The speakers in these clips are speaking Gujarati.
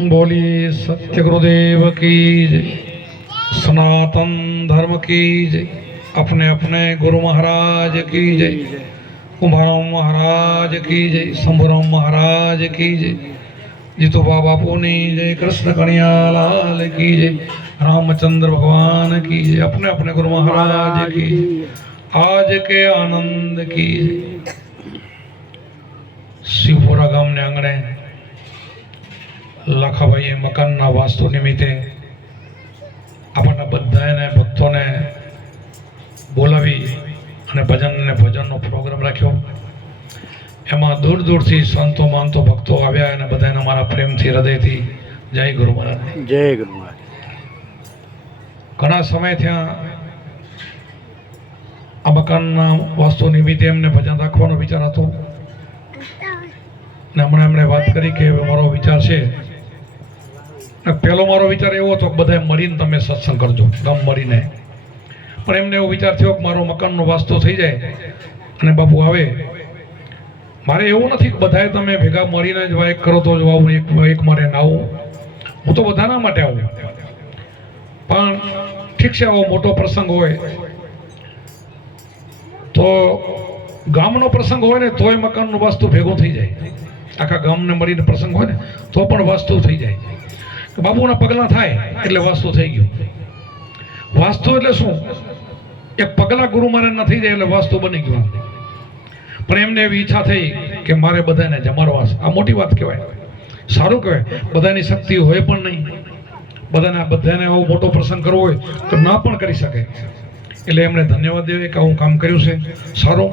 बोलिए सत्य गुरुदेव की जय। सनातन धर्म की जय। अपने अपने गुरु महाराज की जय। कुंभाराम महाराज की जय। शंभुराम महाराज की जय। जीतोबा बापू ने जय। कृष्ण कन्हैयालाल की जय। रामचंद्र भगवान की जय। अपने अपने गुरु महाराज की आज के आनंद की जय। शिवपुरा गाम ने आंगणे લાખાભાઈએ મકાનના વાસ્તુ નિમિત્તે આપણને બધાને ભક્તોને બોલાવી અને ભજન અને ભજનનો પ્રોગ્રામ રાખ્યો. એમાં દૂર દૂરથી સંતો માનતો ભક્તો આવ્યા અને બધાને અમારા પ્રેમથી હૃદયથી જય ગુરુ મહારાજ. જય ગુરુ મહારાજ. ઘણા સમય થયા આ મકાનના વાસ્તુ નિમિત્તે એમને ભજન રાખવાનો વિચાર હતો ને હમણાં એમણે વાત કરી કે મારો વિચાર છે. પહેલો મારો વિચાર એવો હતો કે બધાએ મળીને તમે સત્સંગ કરજો, ગામ મળીને. પણ એમને એવો વિચાર થયો કે મારો મકાનનો વાસ્તો થઈ જાય અને બાપુ આવે. મારે એવું નથી કે બધાએ તમે ભેગા મળીને જ વાયક કરો તો જ આવું, એક મારે ના આવું. હું તો બધાના માટે આવું. પણ ઠીક છે, આવો મોટો પ્રસંગ હોય તો ગામનો પ્રસંગ હોય ને તોય મકાનનો વાસ્તુ ભેગો થઈ જાય. આખા ગામને મળીને પ્રસંગ હોય ને તો પણ વાસ્તુ થઈ જાય. બાબુના પગલા થાય એટલે વાસ્તુ થઈ ગયું. વાસ્તુ એટલે શું? એક પગલા ગુરુ મહારાજ ના થઈ જાય એટલે વાસ્તુ બની ગયું. પણ એમને એવી ઈચ્છા થઈ કે મારે બધાને જમાડવા. આ મોટી વાત કહેવાય, સારું કહેવાય. બધાની શક્તિ હોય પણ નહીં, બધાને એવો મોટો પ્રસંગ કરવો હોય તો ના પણ કરી શકે. એટલે એમને ધન્યવાદ દેવે કે આવું કામ કર્યું છે, સારું.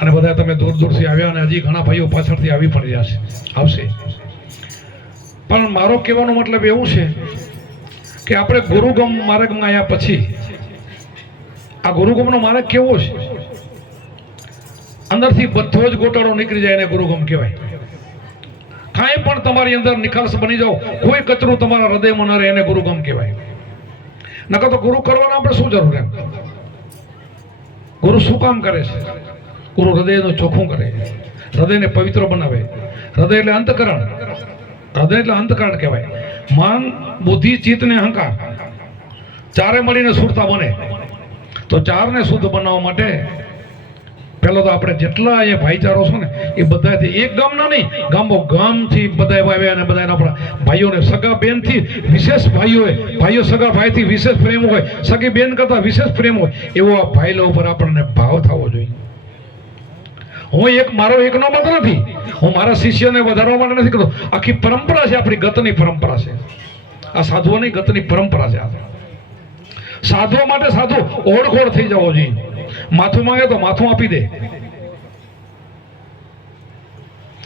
અને બધા તમે દૂર દૂરથી આવ્યા અને હજી ઘણા ભાઈઓ પાછળથી આવી પણ રહ્યા છે, આવશે. પણ મારો કહેવાનો મતલબ એવું છે કે આપણે ગુરુગમ માર્ગમાં આવ્યા પછી આ ગુરુગમનો માર્ગ કેવો છે? અંદરથી બધો જ ગોટાળો નીકળી જાય એને ગુરુગમ કહેવાય. કાંઈ પણ તમારી અંદર નિખાલસ બની જાઓ, કોઈ કચરું તમારા હૃદયમાં ન રહે, એને ગુરુગમ કહેવાય. નકર તો ગુરુ કરવાનો આપણે શું જરૂર એમ? ગુરુ શું કામ કરે છે? ગુરુ હૃદયનું ચોખ્ખું કરે, હૃદયને પવિત્ર બનાવે. હૃદય એટલે અંતકરણ. હૃદય એટલે અંતકરણ કહેવાય. મન, બુદ્ધિ, ચિત્ત ને અહંકાર ચારે મળીને શુદ્ધતા બને. તો ચારને શુદ્ધ બનાવવા માટે પહેલો તો આપણે જેટલા એ ભાઈચારો છે ને એ બધાથી, એક ગામના નહીં, ગામથી બધા આવ્યા અને બધા આપણા ભાઈઓને, સગા બેનથી વિશેષ ભાઈઓ સગા ભાઈથી વિશેષ પ્રેમ હોય, સગી બેન કરતા વિશેષ પ્રેમ હોય, એવો આ ભાઈલો ઉપર આપણને ભાવ થવો જોઈએ. મારો એકનો મત નથી, હું મારા શિષ્યને વધારવા માટે નથી કરતો. આખી પરંપરા છે, આપણી ગતની પરંપરા છે. આ સાધુઓની ગતની પરંપરા છે. સાધુઓ માટે સાધુ ઓળખોળ થઈ જવો જોઈએ. માથું માંગે તો માથું આપી દે.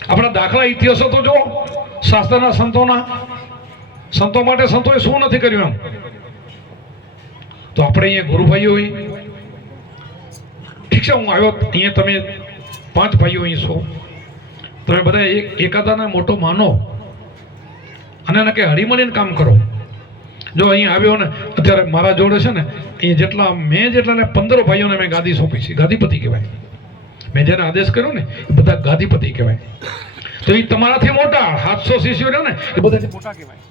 આપણા દાખલા ઇતિહાસો તો જો, શાસ્ત્રના સંતો માટે સંતોએ શું નથી કર્યું એમ. તો આપણે અહીંયા ગુરુભાઈઓ હોય, ઠીક છે, હું આવ્યો અહીંયા, તમે 5 ભાઈઓ અહીં છો, તમે બધા એકાદાને મોટો માનો અને એને કે હળીમળીને કામ કરો. જો અહીં આવ્યો ને અત્યારે મારા જોડે છે ને, અહીં જેટલાને 15 ભાઈઓને મેં ગાદી સોંપી છે. ગાદીપતિ કહેવાય. મેં જેને આદેશ કર્યો ને એ બધા ગાદીપતિ કહેવાય. તો એ તમારાથી મોટા 700 શિષ્યો રહ્યો ને એ બધાથી મોટા કહેવાય.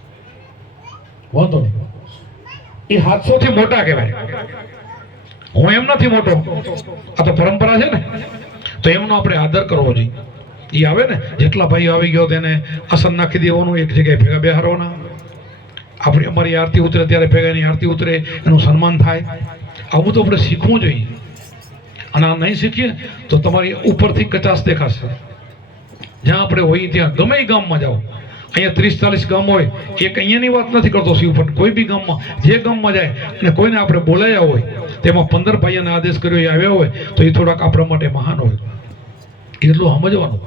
વાંધો નહીં, એ 700 થી મોટા કહેવાય. હું એમ નથી મોટો, આ તો પરંપરા છે ને. તો એમનો આપણે આદર કરવો જોઈએ. એ આવે ને, જેટલા ભાઈઓ આવી ગયો તેને આસન નાખી દેવાનું, એક જગ્યાએ ભેગા બેહારવાના. અમારી આરતી ઉતરે ત્યારે ભેગા એની આરતી ઉતરે, એનું સન્માન થાય. આવું તો આપણે શીખવું જોઈએ. અને આ નહીં શીખીએ તો તમારી ઉપરથી કચાશ દેખાશે. જ્યાં આપણે હોઈએ ત્યાં, ગમે એ ગામમાં જાઓ, અહીંયા 30-40 ગામ હોય, એક અહીંયાની વાત નથી કરતો શિવ, પણ કોઈ બી ગામમાં, જે ગામમાં જાય અને કોઈને આપણે બોલાયા હોય તેમાં 15 ભાઈઓને આદેશ કર્યો એ આવ્યા હોય તો એ થોડાક આપણા માટે મહાન હોય. એટલું સમજવાનું,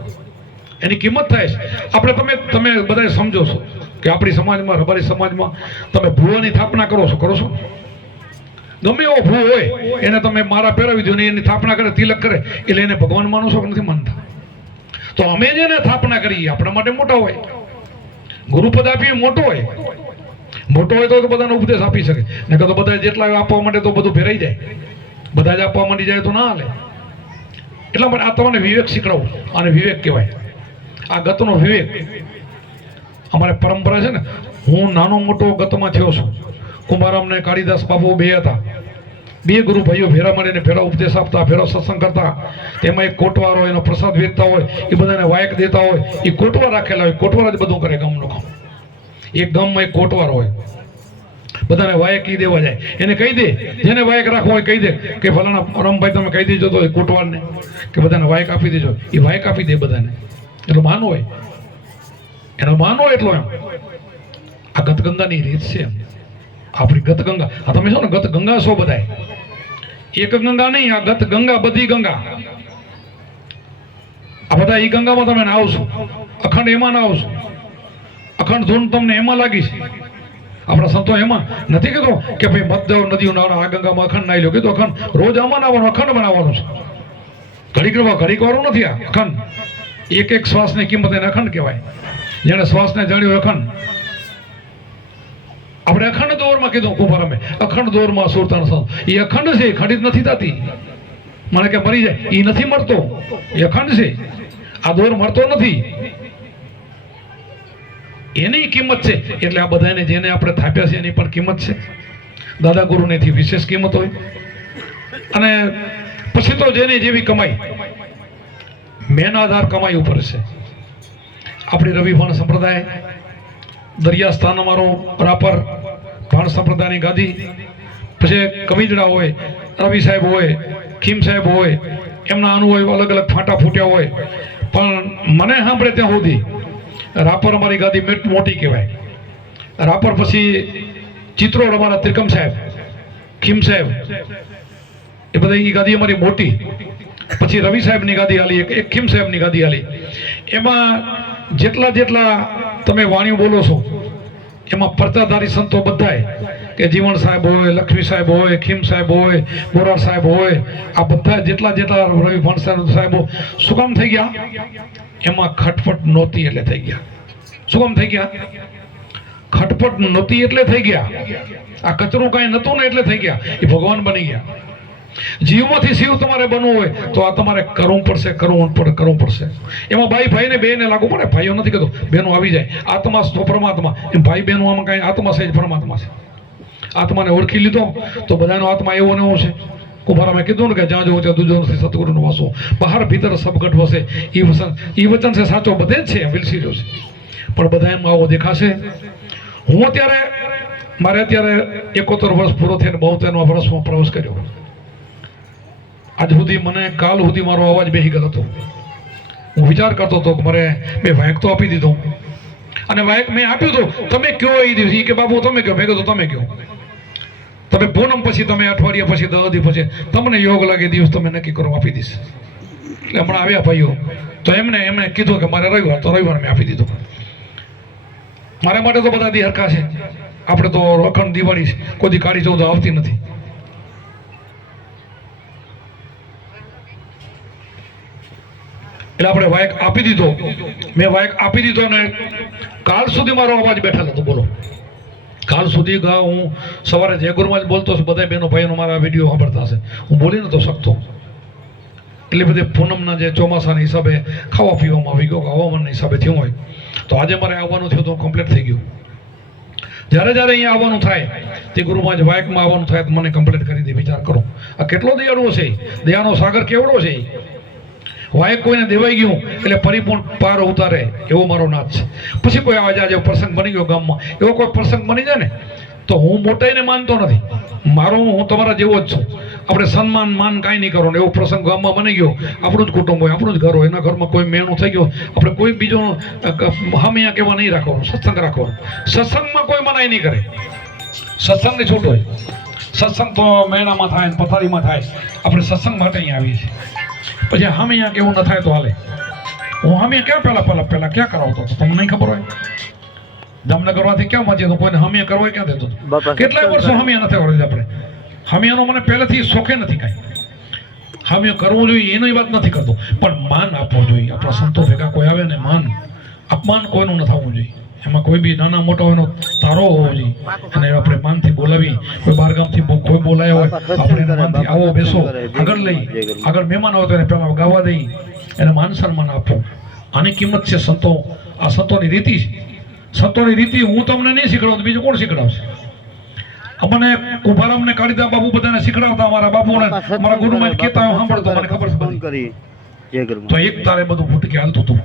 એની કિંમત થાય છે. આપણે તમે બધા સમજો છો કે આપણી સમાજમાં, અમારી સમાજમાં તમે ભૂવાની સ્થાપના કરો છો. ગમે એવો ભૂ હોય એને તમે મારા પહેરાવી દો ને એની સ્થાપના કરે, તિલક કરે, એટલે એને ભગવાન માનો છો કે નથી માનતા? તો અમે જેને સ્થાપના કરી આપણા માટે મોટા હોય. ગુરુપદ આપીએ મોટો હોય તો બધાનો ઉપદેશ આપી શકે. ને તો બધા જેટલા આપવા માટે તો બધું ફેરાઈ જાય. બધા જ આપવા માંડી જાય તો ના હાલે. એટલા માટે આ તમને વિવેક શીખડાવું, અને વિવેક કહેવાય. આ ગતનો વિવેક. અમારે પરંપરા છે ને, હું નાનો મોટો ગતમાં થયો છું. કુંભારામ ને કાળીદાસ બાપુ બે હતા, બે ગુરુ ભાઈઓ ભેરા મળીને ભેરા ઉપદેશ આપતા, ભેરા સત્સંગ કરતા. તેમાં એક કોટવારો એનો પ્રસાદ વેચતા હોય, એ બધાને વાયક દેતા હોય, એ કોટવાર રાખેલા હોય. કોટવાર જ બધું કરે ગામનું કામ. એક ગામમાં એક કોટવાર હોય, બધાને વાયક ઈ દેવા જાય. એને કહી દે, જેને વાયક રાખવો હોય કહી દે કે ફલાણા રમભાઈ તમે કહી દેજો તો કોટવારને કે બધાને વાયક આપી દેજો. એ વાયક આપી દે બધાને. એટલો માન હોય, એનો માન હોય એટલો. એમ આ ગતગંગાની રીત છે. આપણી ગતગંગા, આ તમે છો ને ગતગંગા છો બધાય, એક ગંગા નહીં, આ ગતગંગા, બધી ગંગા. આ બધા ઈ ગંગામાં તમે આવશો, અખંડ એમાં ના આવશો. અખંડ ધૂન તમને એમાં લાગી છે. આપણા સંતો એમાં નથી કીધું કે ભાઈ મતદેવ નદીઓ ના આ ગંગામાં અખંડ નાઈ લો. કીધું અખંડ રોજ આમાં નાવાનું, અખંડ બનાવવાનું છે. ઘડીક વાળું નથી આ અખંડ. એક એક શ્વાસની કિંમત એને અખંડ કહેવાય. જેને શ્વાસને જાણ્યો અખંડ. આપણે અખંડ દોરમાં કીધું કુંભારામે, અખંડ દોરમાં સુરતાનો સંત. એ અખંડ છે, ખંડિત નથી થતી. મને કે મરી જાય, એ નથી મરતો, એ અખંડ છે. આ દોર મરતો નથી, એની કિંમત છે. એટલે આ બધાને જેને આપણે થાપ્યા છે એની પણ કિંમત છે. દાદા ગુરુને થી વિશેષ કિંમત હોય. અને પછી તો જેની જેવી કમાઈ, મેન આધાર કમાઈ ઉપર છે. આપણી રવિ ભાણ સંપ્રદાય, દરિયા સ્થાન અમારો રાપર, ભાણ સંપ્રદાયની ગાદી. પછી કવિજડા હોય, રવિ સાહેબ હોય, ખીમ સાહેબ હોય, એમના અનુભવ અલગ અલગ ફાંટા ફૂટ્યા હોય. પણ મને સાંભળે ત્યાં સુધી રાપર અમારી ગાદી મોટી કહેવાય. રાપર પછી ચિત્રોડ અમારા ત્રિકમ સાહેબ, ખીમ સાહેબ, એ બધા એ ગાદી અમારી મોટી. પછી રવિ સાહેબની ગાદી હાલી, એક ખીમ સાહેબની ગાદી હાલી. એમાં જેટલા તમે વાણીઓ બોલો છો એમાં પરતાધારી સંતો બધાય, કે જીવણ સાહેબ હોય, લક્ષ્મી સાહેબ હોય, ખીમ સાહેબ હોય, બોરા સાહેબ હોય, આ બધા જેટલા રવિ ભાણ સાહેબો શું કામ થઈ ગયા? એમાં ખટપટ નહોતી એટલે થઈ ગયા. શું કામ થઈ ગયા? ખટપટ નહોતી એટલે થઈ ગયા. આ કચરું કાંઈ નહોતું ને એટલે થઈ ગયા. એ ભગવાન બની ગયા. જીવમાંથી શિવ તમારે બનવું હોય તો આ તમારે કરવું પડશે. એમાં ભાઈને બેને લાગુ પડે. ભાઈઓ નથી કહેતો, બહેનો આવી જાય. આત્મા તો પરમાત્મા, એમ ભાઈ બહેનો આમાં કાંઈ આત્મા છે જ પરમાત્મા છે. આત્માને ઓળખી લીધો તો બધાનો આત્મા એવો ને એવો છે. કુંભારામે કીધું ને કે જ્યાં જોવો ત્યાં દુજો નથી સતગુરુનો વાસો, બહાર ભીતર સબગઢ વસે. એ વચન છે સાચો, બધે જ છે, વિલસી રહ્યો છે. પણ બધા એમ આવો દેખાશે. હું મારે અત્યારે 71 વર્ષ પૂરો થઈને 72મા વર્ષમાં પ્રવેશ કર્યો. આજ સુધી મને કાલ સુધી મારો અવાજ બેહી ગયો હતો. હું વિચાર કરતો હતો કે મારે મેં વાયક તો આપી દીધો, અને વાયક મેં આપ્યું તો તમે કયો એ દિવસ, કે બાબુ તમે કયો. મેં કીધું તમે કયો. તમે પૂનમ પછી, તમે અઠવાડિયા પછી, 10 દી પછી તમને યોગ લાગે દિવસ તમે નક્કી કરો, આપી દઈશ. એટલે હમણાં આવ્યા ભાઈઓ તો એમણે કીધું કે મારે રવિવાર, તો રવિવાર મેં આપી દીધો. મારા માટે તો બધા દી હરખા છે. આપણે તો અખંડ દિવાળી છે, કોઈ દી કાળી ચૌદ આવતી નથી. એટલે આપણે વાયક આપી દીધો. મેં વાયક આપી દીધો ને કાલ સુધી મારો અવાજ બેઠેલો હતો. બોલો, કાલ સુધી હું સવારે જયગુરમાં જ બોલતો છું. બધા બહેનો ભાઈઓ મારા વિડીયો સાંભળતા હશે. હું બોલી નતો શકતો. એટલે બધે પૂનમના જે ચોમાસાના હિસાબે ખાવા પીવામાં આવી ગયો, હવામાનના હિસાબે થયું હોય. તો આજે મારે આવવાનું થયું તો કમ્પ્લીટ થઈ ગયું. જ્યારે અહીંયા આવવાનું થાય તે ગુરુમાં જ વાયકમાં આવવાનું થાય તો મને કમ્પ્લીટ કરી દે. વિચાર કરો, આ કેટલો દયાળુ છે. દયાનો સાગર કેવડો છે. વાયક કોઈને દેવાઈ ગયું એટલે પરિપૂર્ણ પાર ઉતારે એવો મારો નાથ છે. પછી કોઈ આજે પ્રસંગ બની ગયો ગામમાં, એવો કોઈ પ્રસંગ બની જાય ને તો હું મોટાઈને માનતો નથી. હું તમારા જેવો જ છું. આપણે સન્માન માન કાંઈ નહીં કરવાનું. એવો પ્રસંગ ગામમાં બની ગયો, આપણું જ કુટુંબ હોય, આપણું જ ઘર હોય, એના ઘરમાં કોઈ મેણું થઈ ગયો, આપણે કોઈ બીજો હામિયા કેવા નહીં રાખવાનું, સત્સંગ રાખવાનું. સત્સંગમાં કોઈ મનાઈ નહીં કરે. સત્સંગની છૂટ હોય. સત્સંગ તો મેણામાં થાય, પથારીમાં થાય. આપણે સત્સંગ માટે અહીંયા આવીએ છીએ. પછી હામિયા કેવું ન થાય તો હાલે. હું હામિયા ક્યાં પહેલા ક્યાં કરાવતો હતો તમને નહીં ખબર હોય? જામનગરમાંથી ક્યાં મજે તો કોઈને હામિયા કરવા ક્યાં દેતો? કેટલાય વર્ષો હામિયા નથી આવડતી. આપણે હામિયાનો મને પહેલેથી શોખે નથી કાંઈ. હામિયા કરવું જોઈએ એની વાત નથી કરતો, પણ માન આપવું જોઈએ. આપણા સંતો ભેગા કોઈ આવે ને માન, અપમાન કોઈનું ન થવું જોઈએ. એમાં કોઈ બી નાના મોટાનો તારો હોવો જોઈએ. અને આપણે માનથી બોલાવી. કોઈ બહારગામથી કોઈ બોલાયા હોય આપણે એને માનથી આવો બેસો આગળ લઈ, આગળ મહેમાન આવે તો એને પહેલા ગાવા દઈ, એને માન સન્માન આપવું. આની કિંમત છે સંતો. આ સંતોની રીતિ છે. સંતોની રીતિ હું તમને નહીં શીખડાવું, બીજું કોણ શીખડાવશે? અમને કુંભારામને કાળીદા બાપુ બધાને શીખડાવતા, અમારા બાપુને અમારા ગુરુમાં કહેતા હોય સાંભળતો, મને ખબર છે બધી. તો એક તારે બધું ભૂટકી હાલતું હતું.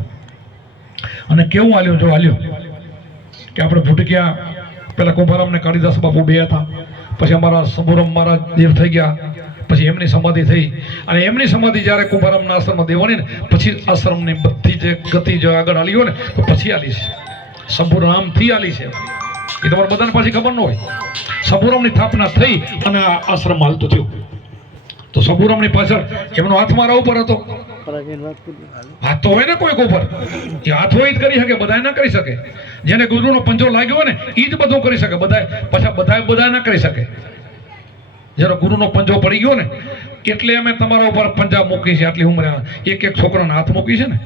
અને કેવું હાલ્યું, જો હાલ્યું કે આપણે ભૂટક્યા પેલા કુંભારામને કાળીદાસ બાપુ બે હતા, પછી અમારા શંભુરામ મહારાજ દેવ થઈ ગયા, પછી એમની સમાધિ થઈ, અને એમની સમાધિ જ્યારે કુંભારામના આશ્રમમાં દેવાની ને પછી આશ્રમની બધી જે ગતિ જો આગળ હાલી હોય ને તો પછી હાલી છે, શંભુરામથી હાલી છે. એ તમારે બધાને પાછી ખબર ન હોય. શંભુરામની સ્થાપના થઈ અને આ આશ્રમ હાલતું થયું. તો શંભુરામની પાછળ એમનો હાથ મારા ઉપર હતો. હાથ તો હોય ને કોઈક ઉપર, એ હાથ હોય જ કરી શકે, બધા ના કરી શકે. જેને ગુરુનો પંજો લાગ્યો હોય ને એ જ બધું કરી શકે, બધા ના કરી શકે. જેનો ગુરુનો પંજો પડી ગયો ને એટલે અમે તમારા ઉપર પંજા મૂકી છે. આટલી ઉંમરે એક એક છોકરાને હાથ મૂકી છે ને.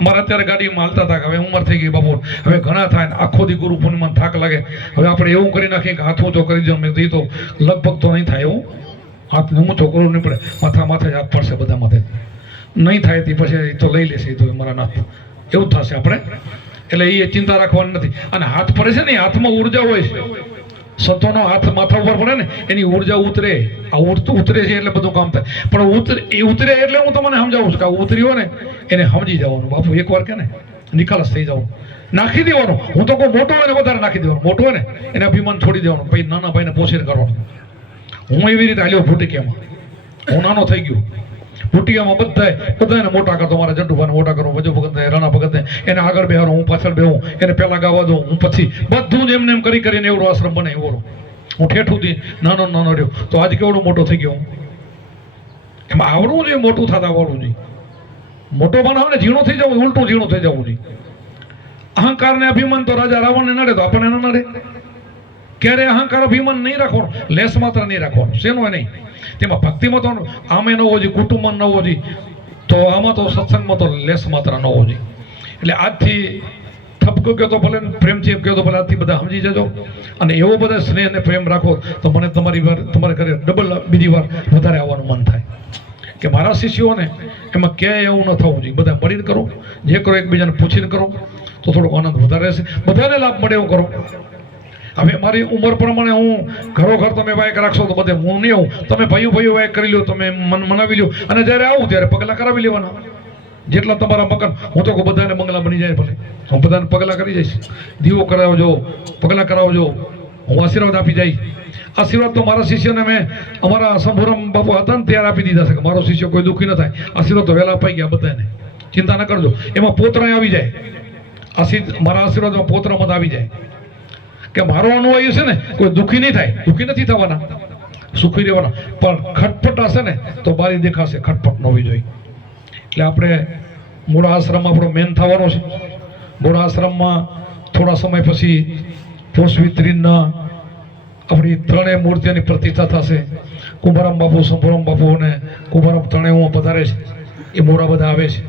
અમારે અત્યારે ગાડીમાં હાલતા હતા કે હવે ઉંમર થઈ ગઈ બાપુ, હવે ઘણા થાય ને આખો દી ગુરુ પૂર્ણિમામાં થાક લાગે, હવે આપણે એવું કરી નાખીએ કે હાથ ઊંચો કરી દો. મેં કીધું તો લગભગ તો નહીં થાય એવું, હાથ ઊંચો કરવું નહીં પડે, માથે જ હાથ પડશે બધા માથે, નહીં થાય તે પછી તો લઈ લેશે તો અમારા નાથ, એવું થશે આપણે. એટલે એ ચિંતા રાખવાની નથી. અને હાથ પડે છે ને, હાથમાં ઉર્જા હોય છે. સંતોનો હાથ માથા ઉપર પડે ને એની ઉર્જા ઉતરે, આ ઉતરે છે એટલે બધું કામ થાય. પણ ઉતરે એટલે હું તમને સમજાવું છું કે આ ઉતરી હોય ને એને સમજી જવાનું. બાપુ એકવાર કે ને નિખાલસ થઈ જવાનું, નાખી દેવાનું. હું તો કોઈ મોટો હોય ને વધારે નાખી દેવાનું, મોટો હોય ને એને અભિમાન છોડી દેવાનું, પછી નાના ભાઈને પોષણ કરવાનું. હું એવી રીતે હાલ્યો ભૂટિયામાં, હું નાનો થઈ ગયો ભૂટિયામાં બધાને મોટા કરતો. મારા જડુભાને મોટા કરું, વજુ ભગત રાણા ભગત એને આગળ બેહારું, હું પાછળ બેહું, એને પહેલા ગાવા દઉં, હું પછી બધું જ એમને એમ કરીને એવડો આશ્રમ બને એવડો. હું ઠેઠુંથી નાનો રહ્યો તો આજ કેવડો મોટો થઈ ગયો. એમાં આવડવું જોઈએ, મોટું થતા આવડવું જોઈએ. મોટો બનાવે ને ઝીણો થઈ જવું, ઉલટું ઝીણું થઈ જવું જોઈએ. અહંકાર ને અભિમાન તો રાજા રાવણને નડે તો આપણને ન નડે. ક્યારે અહંકાર અભિમાન નહીં રાખવાનું, લેસ માત્ર નહીં રાખવાનું. શેનો નહીં તેમાં ભક્તિમાં તો આમે ન હોવો જોઈએ, કુટુંબમાં ન હોવો જોઈએ, તો આમાં તો સત્સંગમાં તો લેસ માત્ર ન હોવો જોઈએ. એટલે આજથી ઠપકો કહો તો ભલે, પ્રેમથી કહો તો ભલે, આજથી બધા સમજી જજો. અને એવો બધા સ્નેહ અને પ્રેમ રાખો તો મને તમારે ઘરે ડબલ બીજી વાર વધારે આવવાનું મન થાય કે મારા શિષ્યોને એમાં ક્યાંય એવું ન થવું જોઈએ. બધા મળીને કરો, જે કરો એકબીજાને પૂછીને કરો તો થોડોક આનંદ વધારે રહેશે, બધાને લાભ મળે એવું કરો. હવે મારી ઉંમર પ્રમાણે હું ઘરો તમે વાયક રાખશો તો બધે હું નહીં આવું. તમે ભાઈઓ વાયક કરી લો, તમે મન મનાવી લો, અને જ્યારે આવું ત્યારે પગલાં કરાવી લેવાના. જેટલા તમારા મકાન, હું તો બધાને બંગલા બની જાય ભલે, હું બધાને પગલાં કરી જઈશ. દીવો કરાવજો, પગલાં કરાવજો, હું આશીર્વાદ આપી જઈશ. આશીર્વાદ તો મારા શિષ્યને મેં અમારા શંભુરામ બાપુ હતા ને ત્યારે આપી દીધા છે કે મારો શિષ્ય કોઈ દુઃખી ન થાય. આશીર્વાદ તો વહેલા અપાઈ ગયા બધાને, ચિંતા ન કરજો. એમાં પોતરા આવી જાય, મારા આશીર્વાદમાં પોતરા મત આવી જાય કે મારો અનુયાયી છે ને કોઈ દુઃખી નહીં થાય. દુઃખી નથી થવાના, સુખી રહેવાના. પણ ખટપટ હશે ને તો બારી દેખાશે, ખટપટ ન હોવી જોઈએ. એટલે આપણે મૂળ આશ્રમ આપણો મેન થવાનો છે. મૂળ આશ્રમમાં થોડા સમય પછી પોષવી ત્રીજના આપણી ત્રણેય મૂર્તિઓની પ્રતિષ્ઠા થશે. કુંભારામ બાપુ, શંભુરામ બાપુ અને કુંભારામ ત્રણેય પધારે છે. એ મોરા બધા આવે છે,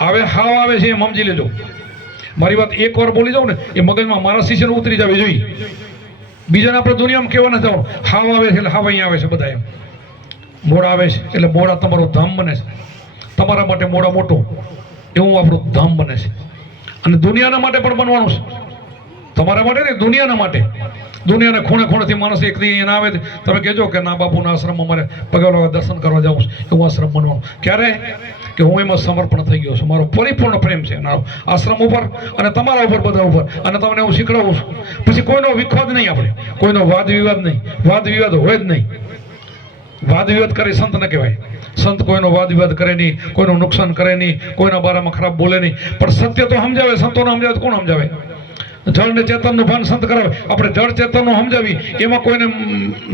આવે છે એમ સમજી લેજો. મારી વાત એક વાર બોલી જાઉં ને એ મગજમાં મારા શિષ્યને ઉતરી જવી જોઈએ. બીજાને આપણે દુનિયામાં કહેવા ના જવાનું. હાવ આવે છે એટલે હાવ અહીંયા આવે છે બધા. એમ મોડા આવે છે એટલે મોડા તમારું ધામ બને છે. તમારા માટે મોડા મોટું એવું આપણું ધામ બને છે. અને દુનિયાના માટે પણ બનવાનું છે. તમારા માટે ને દુનિયાના માટે. દુનિયાના ખૂણેથી માણસ એક દી એના આવે, તમે કહેજો કે ના બાપુના આશ્રમમાં મારે પગે દર્શન કરવા જાઉં છું, એવું આશ્રમ બનવાનું. ક્યારે કે હું એમાં સમર્પણ થઈ ગયો છું. મારો પરિપૂર્ણ પ્રેમ છે આશ્રમ ઉપર અને તમારા ઉપર, બધા ઉપર. અને તમને હું શીખડાવું છું. પછી કોઈનો વિખવાદ નહીં, આપણે કોઈનો વાદ વિવાદ નહીં. વાદ વિવાદ હોય જ નહીં. વાદ વિવાદ કરે સંત ન કહેવાય. સંત કોઈનો વાદ વિવાદ કરે નહીં, કોઈનું નુકસાન કરે નહીં, કોઈના બારામાં ખરાબ બોલે નહીં. પણ સત્ય તો સમજાવે. સંતોને સમજાવે તો કોણ સમજાવે? જળ ને ચેતનનું ભાન સંત કરાવે. આપણે જળ ચેતનનું સમજાવી, એમાં કોઈને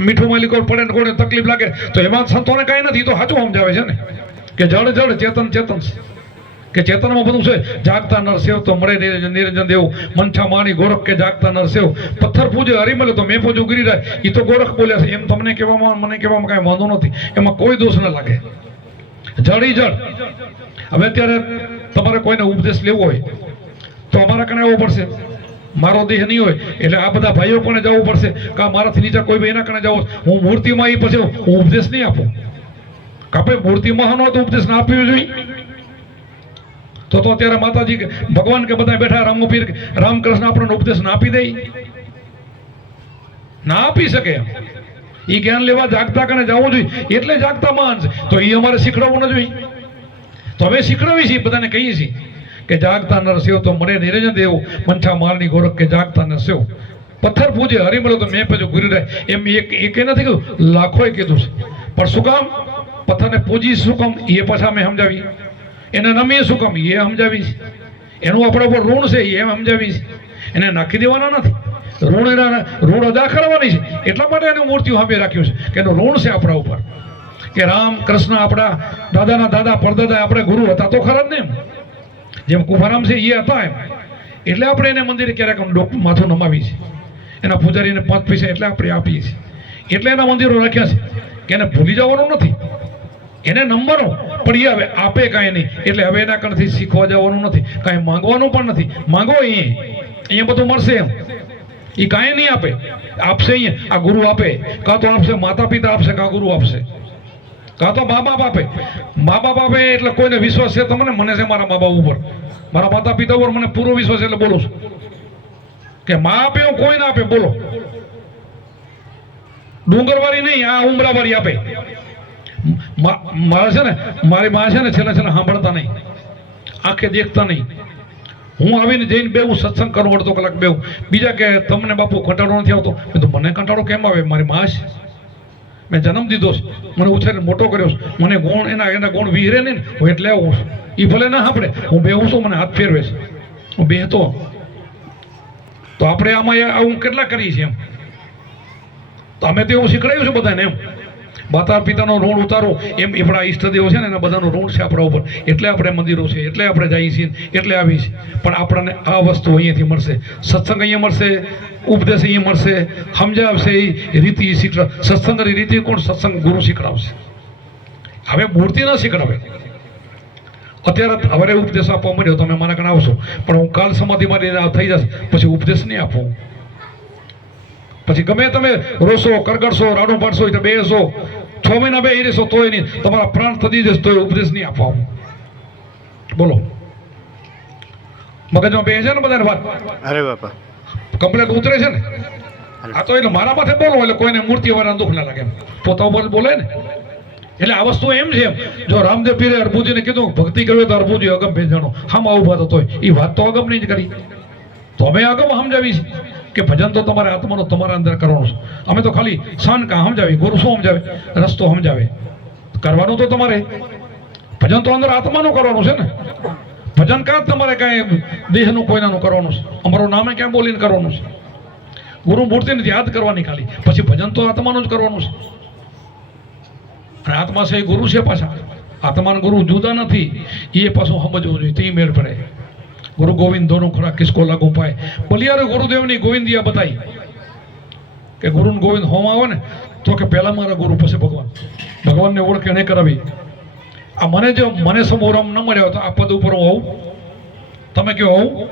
મીઠું માલિકો પડે ને કોઈને તકલીફ લાગે તો એમાં સંતોને કાંઈ નથી. તો સાચું સમજાવે છે ને કે જળ ચેતન કે ચેતનમાં બધું છે. જાગતા નર સેવ તો મળે નિરંજન દેવ, મંછા માણી ગોરખ કે જાગતા નર સેવ. પથ્થર પૂજે હરિમલે તો મેં પૂજું ગિરિરાજ. એ તો ગોરખ બોલ્યા છે. એમ તમને કહેવામાં મને કહેવામાં કાંઈ વાંધો નથી, એમાં કોઈ દોષ ન લાગે. જળ. હવે અત્યારે તમારે કોઈને ઉપદેશ લેવો હોય તો અમારા કને આવવું પડશે. મારો દેહ નહીં હોય એટલે આ બધા ભાઈઓ પણ જવું પડશે કે મારાથી નીચે કોઈ ભાઈ એના કને જવું. હું મૂર્તિમાં એ પછી હું ઉપદેશ નહીં આપું. કાપે મૂર્તિમાં તો ઉપદેશ ના આપ્યો જોઈએ. તો અત્યારે માતાજી કે ભગવાન કે બધા બેઠા રામપીર રામકૃષ્ણ આપણને ઉપદેશ ના આપી દે, ના આપી શકે. એ જ્ઞાન લેવા જાગતા કને જવું જોઈએ, એટલે જાગતા માન છે. તો એ અમારે શીખડાવવું ન જોઈએ. તો હવે શીખડાવી છીએ, બધાને કહીએ છીએ કે જાગતા નર સેવ તો મળે નિરંજન દેવ મંઠા મારની ગોરખ કે જાગતા નર સેવ. પથ્થર પૂજે હરી મળ્યો તો મેં પછી ગુરી રહે, એમ એક નથી કીધું, લાખોએ કીધું છે. પણ શું કામ પથ્થરને પૂજી શું કામ એ પાછા અમે સમજાવી, એને નમીએ શું કામ એ સમજાવીશ, એનું આપણા ઉપર ઋણ છે એ સમજાવીશ, એને નાખી દેવાના નથી. ઋણ અદા કરવાની છે, એટલા માટે એનું મૂર્તિઓ સામે રાખ્યું છે કે એનું ઋણ છે આપણા ઉપર. કે રામ કૃષ્ણ આપણા દાદાના દાદા પરદાદા આપણે ગુરુ હતા તો ખરા જ ને, એમ જેમ કુંભારામ છે એ હતા એમ. એટલે આપણે એને મંદિરે ક્યારેક માથું નમાવી છે, એના પૂજારીને 5 પૈસા એટલે આપણે આપીએ છીએ. એટલે એના મંદિરો રાખ્યા છે કે એને ભૂલી જવાનું નથી, એને નંબરો. પણ એ હવે આપે કાંઈ નહીં, એટલે હવે એના કણથી શીખવા જવાનું નથી, કાંઈ માંગવાનું પણ નથી. માંગો અહીંયા બધું મળશે એમ, એ કાંઈ નહીં આપે. આપશે અહીંયા આ ગુરુ આપે, કાં તો આપશે માતા પિતા આપશે, કાં ગુરુ આપશે, કાં તો મા બાપ આપે. મા બાપ આપે એટલે કોઈને વિશ્વાસ છે તમને, મને છે મારા મા બાપ ઉપર, મારા માતા પિતા ઉપર મને પૂરો વિશ્વાસ, એટલે બોલું છું કે મા આપે હું કોઈ ના આપે. બોલો, ડુંગરવાળી નહીં, આ ઉમરાવાળી આપે. મારા છે ને મારી માં છે ને છેલ્લે સાંભળતા નહીં, આંખે દેખતા નહીં. હું આવીને જઈને બેવું, સત્સંગ કરું અડધો કલાક બેવું. બીજા કે તમને બાપુ કંટાળો નથી આવતો? મેં તો મને કંટાળો કેમ આવે, મારી માં છે, મેં જન્મ દીધો છે, મને ઉછેરીને મોટો કર્યો છે, મને ગુણ એના ગુણ વિહરે નહીં, હું એટલે આવું છું. એ ભલે ના સાંભળે, હું બેહું છું, મને હાથ ફેરવે છે, હું બેહતો. તો આપણે આમાં આવું કેટલા કરીએ છીએ એમ. તો અમે તો એવું શીખડાયું છે બધાને એમ, માતા પિતાનો ઋણ ઉતારો એમ. આપણા ઈષ્ટદેવ છે ને એના બધાનું ઋણ છે આપણા ઉપર, એટલે આપણે મંદિરો છે, એટલે આપણે જઈએ છીએ, એટલે આવીએ છીએ. પણ આપણને આ વસ્તુ અહીંયાથી મળશે, સત્સંગ અહીંયા મળશે, ઉપદેશ અહીંયા મળશે, સમજાવશે એ રીતિ શીખવા. સત્સંગની રીતિ કોણ? સત્સંગ ગુરુ શીખડાવશે. હવે મૂર્તિ ના શીખડાવે. અત્યારે હવે ઉપદેશ આપવા મળ્યો, તમે મારા કણ આવશો, પણ હું કાલ સમાધિ મારી થઈ જશે પછી ઉપદેશ નહીં આપો. પછી ગમે તમે રોશો, કરગડશો, રાડું પાડશો, તો બેસો 6 મહિના બે રહેશો તોય નહીં, તમારા પ્રાણ તજી જશે તોય ઉપદેશ નહીં આપવા. બોલો, મગજમાં બે છે ને બધાને વાત? અરે બાપા, કમ્પ્લેટ ઉતરે છે ને? આ તો એટલે મારા માથે બોલો એટલે કોઈને મૂર્તિ વાળા દુઃખ ના લાગે એમ, પોતા ઉપર બોલે ને. એટલે આ વસ્તુ એમ છે એમ, જો રામદેવ પીરે અરબુજીને કીધું ભક્તિ કરવી તો અરબુજી અગમ ભેજાણો, હામાં ઉભા થતો હોય, એ વાત તો અગમ નહીં જ કરી. તો અમે અગમ સમજાવી કે ભજન તો તમારે આત્માનો તમારા અંદર કરવાનું છે. અમે તો ખાલી શાન કા સમજાવી, ગુરુ શું સમજાવે, રસ્તો સમજાવે. કરવાનું તો તમારે ભજન તો અંદર આત્માનું કરવાનું છે ને. ભજન કાં તમારે કાંઈ દેહનું કોઈનાનું કરવાનું છે, અમારું નામે ક્યાં બોલીને કરવાનું છે. ગુરુ મૂર્તિને યાદ કરવાની ખાલી, પછી ભજન તો આત્માનું જ કરવાનું છે. અને આત્મા છે એ ગુરુ છે પાછા, આત્માનું ગુરુ જુદા નથી, એ પાછું સમજવું જોઈએ, તે મેળ પડે. ગુરુ ગોવિંદ દોનો ખરા કિસકો લાગુ પાય. બલિયારે ગુરુદેવની ગોવિંદિયા બતાવી કે ગુરુ ગોવિંદ હોમ આવે ને તો કે પહેલા મારા ગુરુ પછી ભગવાન. ભગવાનને ઓળખ એને કરાવી. આ મને સમૂરમ ન મળ્યા તો આ પદ ઉપર હું હોઉં? તમે કહો હોઉં?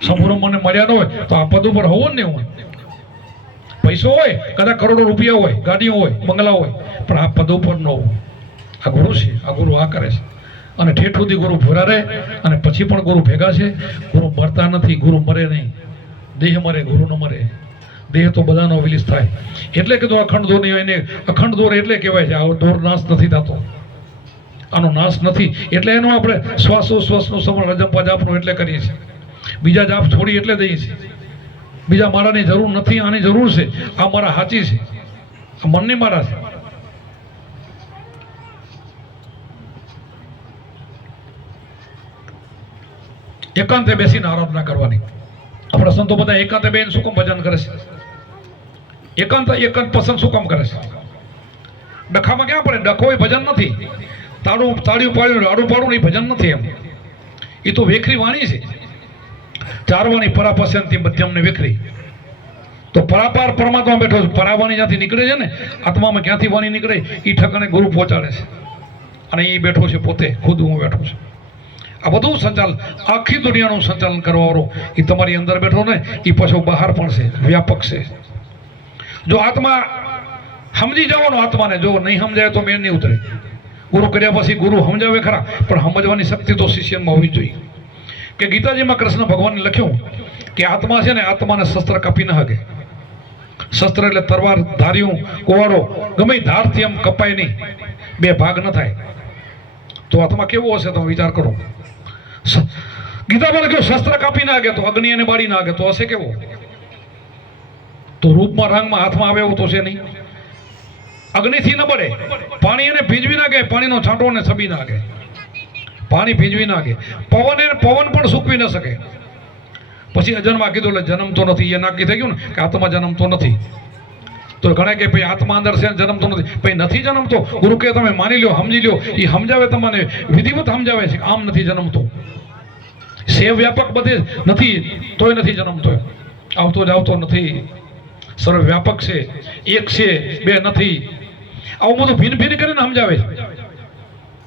સમૂરમ મને મળ્યા ન હોય તો આ પદ ઉપર હોવું ને હું. પૈસો હોય, કદાચ કરોડો રૂપિયા હોય, ગાડીઓ હોય, બંગલા હોય, પણ આ પદ ઉપર ન હોવું. આ ગુરુ છે, આ ગુરુ આ કરે છે. અને ઠેઠ સુધી ગુરુ ભૂરા રહે, અને પછી પણ ગુરુ ભેગા છે. ગુરુ મરતા નથી, ગુરુ મરે નહીં. દેહ મરે, ગુરુ ન મરે. દેહ તો બધાનો વિલીસ થાય. એટલે કીધું અખંડ દોર નહીં હોય ને. અખંડ દોર એટલે કહેવાય છે આ દોર નાશ નથી થતો, આનો નાશ નથી. એટલે એનો આપણે શ્વાસોશ્વાસનું સમરણ રજંપા જાપનું એટલે કરીએ છીએ. બીજા જાપ છોડી એટલે દઈએ છીએ. બીજા મારાની જરૂર નથી, આની જરૂર છે. આ મારા સાચી છે, આ મનની મારા છે. એકાંતે બેસીને આરાધના કરવાની. આપણા સંતો બધા એકાંતે બેન શું કામ ભજન કરે છે? એકાંત પસંદ શું કામ કરે છે? ડખામાં ક્યાં પડે? ડખો એ ભજન નથી. તાળિયું પાડ્યું, આડું પાડું એ ભજન નથી. એમ એ તો વેખરી વાણી છે. ચારવાણી પરાપસ્યંતી મધ્યમને વેખરી. તો પરાપાર પરમાત્મા બેઠો છે. પરાવાણી જ્યાંથી નીકળે છે ને, આત્મામાં ક્યાંથી વાણી નીકળે એ ઠકાણે ગુરુ પહોંચાડે છે. અને એ બેઠો છે પોતે, ખુદ હું બેઠો છું. આ બધું સંચાલન, આખી દુનિયાનું સંચાલન કરવાવાળો એ તમારી અંદર બેઠો ને, એ પાછો બહાર પણ છે, વ્યાપક છે. જો આત્મા સમજી જવાનો આત્માને, જો નહીં સમજાય તો મેં નહીં ઉતરે. ગુરુ કર્યા પછી ગુરુ સમજાવે ખરા, પણ સમજવાની શક્તિ તો શિષ્યમાં હોવી જોઈએ. કે ગીતાજીમાં કૃષ્ણ ભગવાને લખ્યું કે આત્મા છે ને, આત્માને શસ્ત્ર કાપી ન શકે. શસ્ત્ર એટલે તરવાર, ધાર્યું, કુવાડો, ગમે ધારથી એમ કપાય નહીં, બે ભાગ ન થાય. તો આત્મા કેવો હશે તમે વિચાર કરો. ગીતામાં લખ્યું શસ્ત્ર કાપી ના શકે, તો અગ્નિ અને બાળી ના શકે, તો હશે કેવો? તો રૂપમાં રંગમાં હાથમાં આવે એવું તો છે નહીં. અગ્નિથી ન બળે, પાણી એને ભીંજવી નાખે, પાણીનો છાંટો ને છબી નાખે, પાણી ભીંજવી નાખે, પવન પણ સૂકવી ન શકે. પછી અજન્મા કીધું એટલે જન્મતો નથી, એ નક્કી થઈ ગયું ને કે આત્મા જન્મતો નથી. તો ઘણા કે ભાઈ આત્મા અંદર છે જન્મતો નથી, ભાઈ નથી જન્મતો. ગુરુ કે તમે માની લો, સમજી લો, એ સમજાવે તમને વિધિવત સમજાવે છે, આમ નથી જન્મતો. સેવ વ્યાપક બધે નથી તોય નથી જન્મતો, આવતો નથી. સર્વ વ્યાપક છે, એક છે, બે નથી. આવું બધું ભિન્ન ભિન્ન કરીને સમજાવે છે.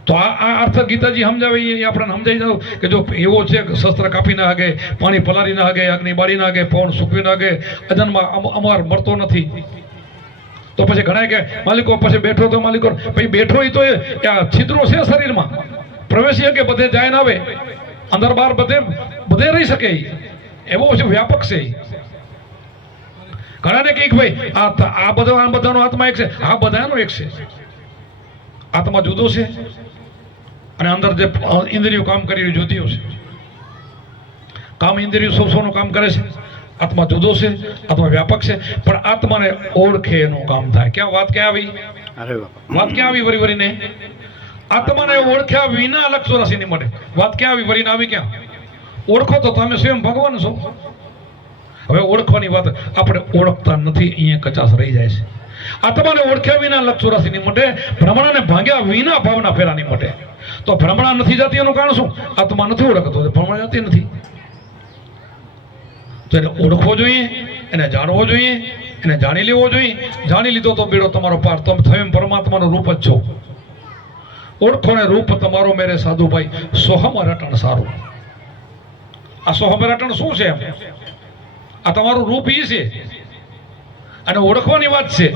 તો આ અર્થ ગીતાજી સમજાવે એ આપણને સમજાઈ જાવ કે જો એવો છે કે શસ્ત્ર કાપી ના હગે, પાણી પલાળી ના હગે, અગ્નિ બાળી ના હગે, પવન સૂકવી ના હગે, અજન્મા અમર મરતો નથી. તો પછી ઘણા કે માલિકો પછી બેઠો તો માલિકો પછી બેઠો એ તો એ છિદ્રો છે શરીરમાં, પ્રવેશી કે બધે જાય ને આવે, અંદર બહાર બધે રહી શકે, એવો છે વ્યાપક છે. ઘણાને કઈક ભાઈ આ બધાનો આત્મા એક છે, આ બધાનો એક છે. આત્મા જુદો છે અને અંદર જે ઇન્દ્રિયો કામ કરી રહી જુદીઓ છે. કામ ઇન્દ્રિયો સૌનું કામ કરે છે. આત્મા જુદો છે, આત્મા વ્યાપક છે, પણ આત્માને ઓળખે એનું કામ થાય. ક્યાં વાત ક્યાં આવી? વાત ક્યાં આવી વરીને? આત્માને ઓળખ્યા વિના અલગ ચોરાસી નહીં મળે. વાત ક્યાં આવી વરીને? આવી ક્યાં? ઓળખો તો તમે સ્વયં ભગવાન છો. હવે ઓળખવાની વાત આપણે ઓળખતા નથી, અહીંયા કચાશ રહી જાય છે. આત્માને ઓળખ્યા વિના લક્ષ 84 નહીં મળે, ભ્રમણાને ભાંગ્યા વિના ભાવના ફેરા નહીં મળે. તો ભ્રમણા નથી જતી એનું કારણ શું? આત્મા નથી ઓળખતો, ભ્રમણા જતી નથી. તો એને ઓળખવો જોઈએ, એને જાણવો જોઈએ, એને જાણી લેવો જોઈએ. જાણી લીધો તો બેડો તમારો પાર. તમે થયું પરમાત્માનું રૂપ જ છો. ઓળખો ને રૂપ તમારો મેરે સાધુભાઈ, સોહમ રટણ સારું. આ સોહમ રટણ શું છે? એમ આ તમારું રૂપ ઈ છે અને ઓળખવાની વાત છે.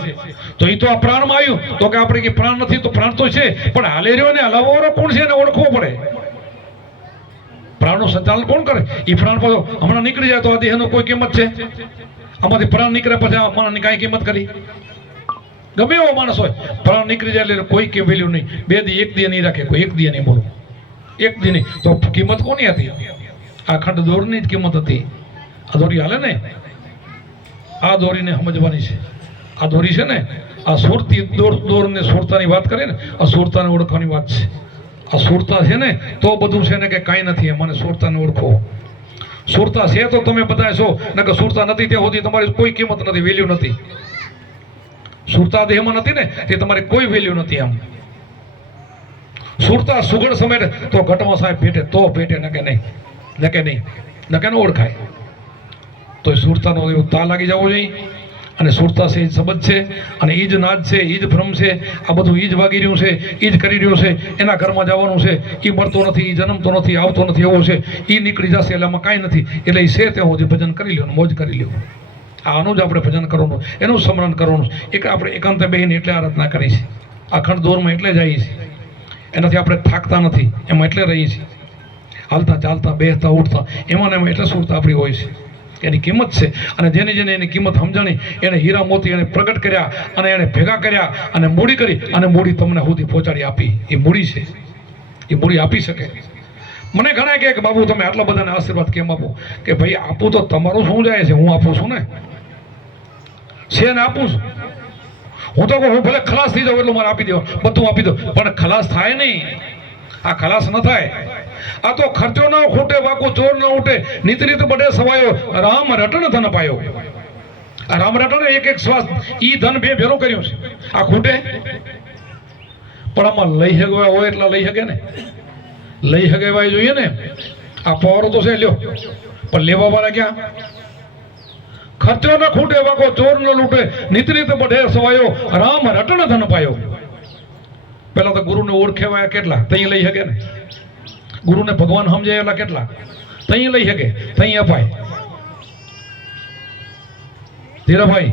તો એ તો આ પ્રાણમાં આવ્યું તો કે આપણે કે પ્રાણ નથી, તો પ્રાણ તો છે, પણ હાલે રહ્યો ને હલાવવાનો કોણ છે એને ઓળખવો પડે. પ્રાણનું સંચાલન કોણ કરે? એ પ્રાણ પર હમણાં નીકળી જાય તો આ દેહનો કોઈ કિંમત છે? આમાંથી પ્રાણ નીકળે પછી આ માણસની કાંઈ કિંમત કરી? ગમે એવો માણસ હોય, પ્રાણ નીકળી જાય એટલે કોઈ કે વેલ્યુ નહીં. બે દી એક દી નહીં રાખે કોઈ, એક દી નહીં બોલો, એક દી નહીં. તો કિંમત કોની હતી? આ ખંડ દોરની જ કિંમત હતી. આ દોરી હાલે ને, આ દોરીને સમજવાની છે. આ દોરી છે ને, આ સુરતી દોરને સુરતાની વાત કરે ને, આ સુરતાને ઓળખવાની વાત છે. આ સુરતા છે ને તો બધું છે ને કે કાંઈ નથી. મને સુરતાને ઓળખો. સુરતા છે તો તમે બધા છો, ને કે સુરતા નથી ત્યાં સુધી તમારી કોઈ કિંમત નથી, વેલ્યુ નથી. સુરતા દેહમાં નથી ને તે તમારી કોઈ વેલ્યુ નથી. આમ સુરતા સુગડ સમેટ તો ઘટમાં સાહેબ ભેટે તો ભેટે, નકે નહીં, નકે નહીં, નકે ન ઓળખાય. તો સુરતાનો એવો તા લાગી જવો જોઈએ. અને સુરતા છે એ સંબંધ છે, અને એ જ નાદ છે, એ જ ભ્રમ છે. આ બધું એ જ વાગી રહ્યું છે, એ જ કરી રહ્યું છે. એના ઘરમાં જવાનું છે, એ મળતો નથી, એ જન્મતો નથી, આવતો નથી, એવો છે. એ નીકળી જશે એટલે આમાં કાંઈ નથી. એટલે એ છે તે સુધી ભજન કરી લ્યો, મોજ કરી લ્યો. આનું જ આપણે ભજન કરવાનું, એનું સ્મરણ કરવાનું. એક આપણે એકાંતે બેહીને એટલે આરાધના કરી છે. અખંડ દોરમાં એટલે જઈએ છીએ, એનાથી આપણે થાકતા નથી, એમાં એટલે રહીએ છીએ. હાલતા ચાલતા બેસતા ઉઠતા એમાં ને એમાં એટલે સુરતા આપણી હોય છે. એની કિંમત છે. અને જેને જેને એની કિંમત સમજાણી, એને હીરા મોતી એને પ્રગટ કર્યા અને એને ભેગા કર્યા અને મૂડી કરી, અને મૂડી તમને સુધી પહોંચાડી આપી. એ મૂડી છે, એ મૂડી આપી શકે. મને ઘણા કહે કે બાબુ તમે આટલા બધાને આશીર્વાદ કેમ આપો? કે ભાઈ આપું તો તમારું શું જાય છે? હું આપું છું ને, છે ને આપું છું. હું તો હું ભલે ખલાસ થઈ જાઉં એટલું મારે આપી દેવા, બધું આપી દો, પણ ખલાસ થાય નહીં. આ ખલાસ ન થાય. આ તો ખર્ચો ના ખૂટે, વાકો ચોર ના ઉઠે, નીત નીત બડે સવાયો, રામ રટણ ધન પાયો. આ રામ રટણ એક એક શ્વાસ ઈ ધન બે ભેરું કર્યું છે. આ ખૂટે? પણ આમાં લઈ હગવા હોય એટલા લઈ હગે ને, લઈ હગેવાય જોઈએ ને. આ પવારો તો છે લ્યો, પણ લેવા વાળા ક્યાં? ખર્ચો ના ખૂટે, વાકો ચોર ન લૂટે, નીત નીત બડે સવાયો, રામ રટણ ધન પાયો. પેલા તો ગુરુને ઓળખેવાયા કેટલા, તઈ લઈ શકે ને. ગુરુને ભગવાન સમજાયેલા કેટલા, તઈ લઈ શકે, તઈ અપાય. ધીરાભાઈ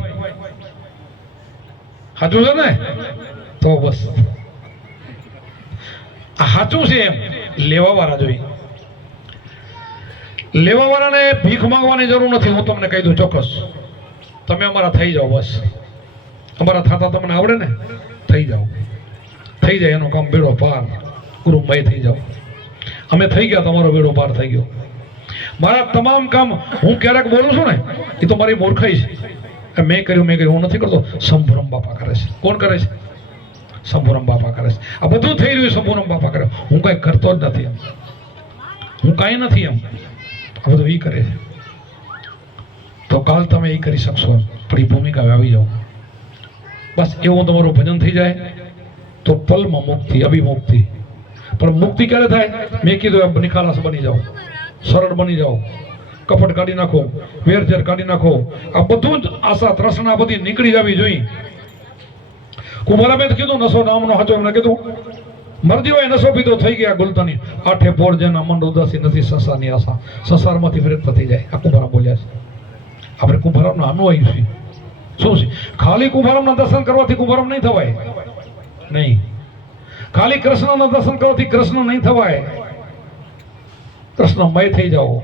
સાચું છે ને? તો બસ આ સાચું છે એમ લેવાવાળા જોઈએ. લેવાવાળાને ભીખ માંગવાની જરૂર નથી. હું તમને કહી દઉં ચોક્કસ, તમે અમારા થઈ જાઓ. બસ અમારા થતા તમને આવડે ને, થઈ જાઓ. થઈ જાય એનો કામ બેડો પાર. ગુરુભાઈ થઈ જાઓ. અમે થઈ ગયા, તમારો બેડો પાર થઈ ગયો. મારા તમામ કામ હું ક્યારેક બોલું છું ને, એ તો મારી મૂર્ખાઈ છે. મેં કર્યું હું નથી કરતો. શંભુરામ બાપા કરે છે. કોણ કરે છે? શંભુરામ બાપા કરે છે. આ બધું થઈ રહ્યું શંભુરામ બાપા કરે. હું કાંઈ કરતો જ નથી એમ. હું કાંઈ નથી એમ. આ બધું એ કરે છે. તો કાલ તમે એ કરી શકશો એમ. પણ એ ભૂમિકા આવી જાઓ. બસ એવું તમારું ભજન થઈ જાય તો પલમાં મુક્તિ, અભિમુક્તિ. પણ મુક્તિ ક્યારે થાય? મેં કીધું એમ નિખાલસ બની જાઓ, સરળ બની જાઓ, કપટ કાઢી નાખો, વેરઝેર કાઢી નાખો. આ બધું જ આશા તૃષ્ણા બધી નીકળી જવી જોઈએ. કુમારાબેન કીધું નશો નામનો હાચો એમને કીધું મરજી હોય નશો પીધો થઈ ગયા ગુલતાની આઠે પોર જેના મન ઉદાસી નથી સંસારની આશા સંસારમાંથી વિરક્ત થઈ જાય. આ કુંભારામ બોલ્યા છે. આપણે કુંભારામનો અનુયાયી છીએ. શું છે? ખાલી કુંભારામના દર્શન કરવાથી કુંભારામ નહીં થવાય. નહીં. ખાલી કૃષ્ણના દર્શન કરવાથી કૃષ્ણ નહીં થવાય. કૃષ્ણમય થઈ જાઓ.